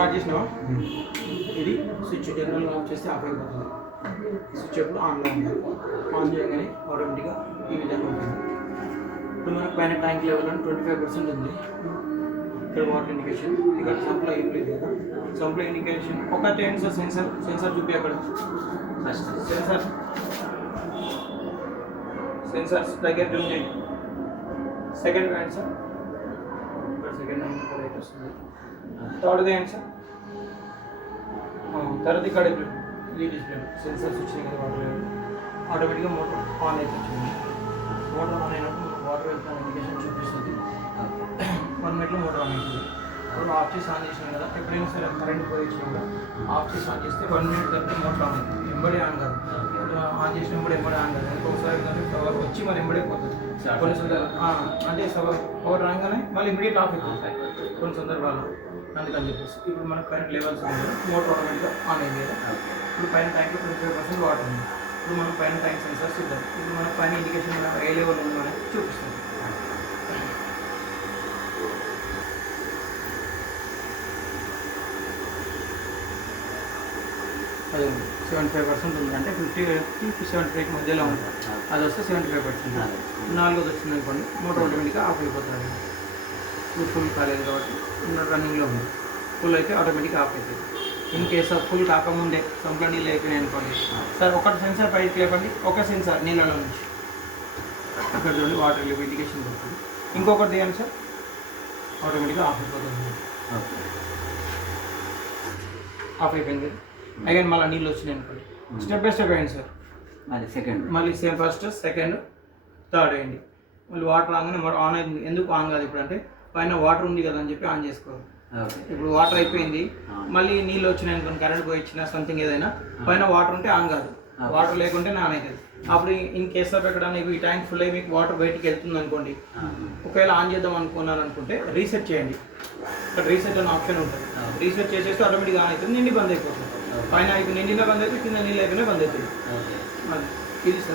Start చేసినావా? ఇది switch జనరల్గా ఆఫ్ చేస్తే ఆఫ్ అయిపోతుంది. స్విచ్ ఎప్పుడు ఆన్లో ఉంటుంది. ఆన్ చేయగానే ఆటోమేటిక్గా ఈ విధంగా ఉంటుంది. ఇప్పుడు మనకు పైన ట్యాంక్ లెవెల్ అని 25% ఉంది. ఇక్కడ వాటర్ ఇండికేషన్, ఇక్కడ సంప్లై ఏం లేదు కదా. సంప్లై ఇండికేషన్ ఒకటే ఏంటి సార్? సెన్సార్ చూపి అక్కడ. సెన్సార్స్ దగ్గర జూమ్ చేయండి. సెకండ్ హ్యాండ్ సార్, ఇక్కడ సెకండ్ హ్యాండ్ రైట్ వస్తుంది. థర్డ్ది హ్యాండ్ సార్, తర్వాత ఇక్కడ ఈ డిస్ప్లే సెన్సార్స్ వచ్చినాయి కదా. వాటర్ ఆటోమేటిక్గా మోటార్ ఆన్ అయిపోతుంది. మోటార్ ఆన్ అయినప్పుడు వాటర్ వెళ్తున్న ఇండికేషన్ చూపిస్తుంది. 1 మినిట్లో మోటార్ ఆన్ అవుతుంది. ఇప్పుడు ఆఫ్ చేసి ఆన్ చేసినాం కదా, ఎప్పుడైనా సరే కరెంట్ పోయి వచ్చినా కూడా ఆఫ్ చేసి ఆన్ చేస్తే 1 మినిట్ తర్వాత మోటార్ ఆన్ అవుతుంది. ఎంబడే ఆన్ కాదు, ఆన్ చేసినప్పుడు ఎంబడే ఆన్ కాదు. ఇంకొకసారి పవర్ వచ్చి మరి ఎంబడే పోతుంది. కొన్ని సందర్భాలు అంటే పవర్ రాగానే మళ్ళీ ఇమీడియట్ ఆఫ్ అయిపోతుంది కొన్ని సందర్భాల్లో. అందుకని చెప్పేసి ఇప్పుడు మనకు పైన లెవెల్స్ ఉంది, మోటార్ ఆటోమేటిక్గా ఆన్ అయింది కదా. ఇప్పుడు పైన ట్యాంక్లో 25% వాటర్ ఉంది. ఇప్పుడు మనం పైన ట్యాంక్ సెన్సార్స్ ఇద్దాం. ఇప్పుడు మనకు పైన ఇండికేషన్ ఏ లెవెల్ ఉంది మనకి చూపిస్తుంది. అది 75% ఉంది, అంటే 50-75 మధ్యలో ఉంది. అది వస్తే 75%. 4 వచ్చింది అనుకోండి, మోటార్ ఆటోమేటిక్గా ఆఫ్ అయిపోతుంది. ఇప్పుడు ఫుల్ కాలేదు కాబట్టి రన్నింగ్లో ఉంది. ఫుల్ అయితే ఆటోమేటిక్గా ఆఫ్ అవుతుంది. ఇన్ కేస్ ఆఫ్ ఫుల్ కాకముందే సంప్లో నీళ్ళు అయిపోయినాయి అనుకోండి సార్, ఒకటి సెన్సార్ పైకి లేపండి, ఒక సెన్సార్ నీళ్ళలో నుంచి అక్కడ చూడండి వాటర్ లేవు ఇండికేషన్ పడుతుంది. ఇంకొకటి తీయండి సార్, ఆటోమేటిక్గా ఆఫ్ అయిపోతుంది. ఆఫ్ అయిపోయింది. అగైన్ మళ్ళీ నీళ్ళు వచ్చినాయి అనుకోండి, స్టెప్ బై స్టెప్ అయ్యింది సార్. మళ్ళీ సేమ్ ఫస్ట్ సెకండ్ థర్డ్ అయ్యింది. మళ్ళీ వాటర్ రాగానే ఆన్ అయింది. ఎందుకు ఆన్ కాదు ఇప్పుడు అంటే పైన వాటర్ ఉంది కదా అని చెప్పి ఆన్ చేసుకోవాలి. ఇప్పుడు వాటర్ అయిపోయింది, మళ్ళీ నీళ్ళు వచ్చినాయి అనుకోండి, కరెంట్ పోయి ఇచ్చిన సంథింగ్ ఏదైనా, పైన వాటర్ ఉంటే ఆన్ కాదు, వాటర్ లేకుంటే ఆన్ అవుతుంది. అప్పుడు ఇన్ కేస్ ఆఫ్ ఎక్కడానికి ఈ ట్యాంక్ ఫుల్ అయ్యి మీకు వాటర్ బయటికి వెళ్తుంది అనుకోండి, ఒకవేళ ఆన్ చేద్దాం అనుకున్నారు అనుకుంటే రీసెట్ చేయండి. ఇక్కడ రీసెట్ అనే ఆప్షన్ ఉంటుంది. రీసెట్ చేసేస్తే ఆటోమేటిక్గా ఆన్ అవుతుంది, నిండి బంద్ అయిపోతుంది. పైన ఇప్పుడు నిండినా బంద్ అవుతుంది, కింద నీళ్ళు అయిపోయినా బంద్ అవుతుంది. ఇది సార్.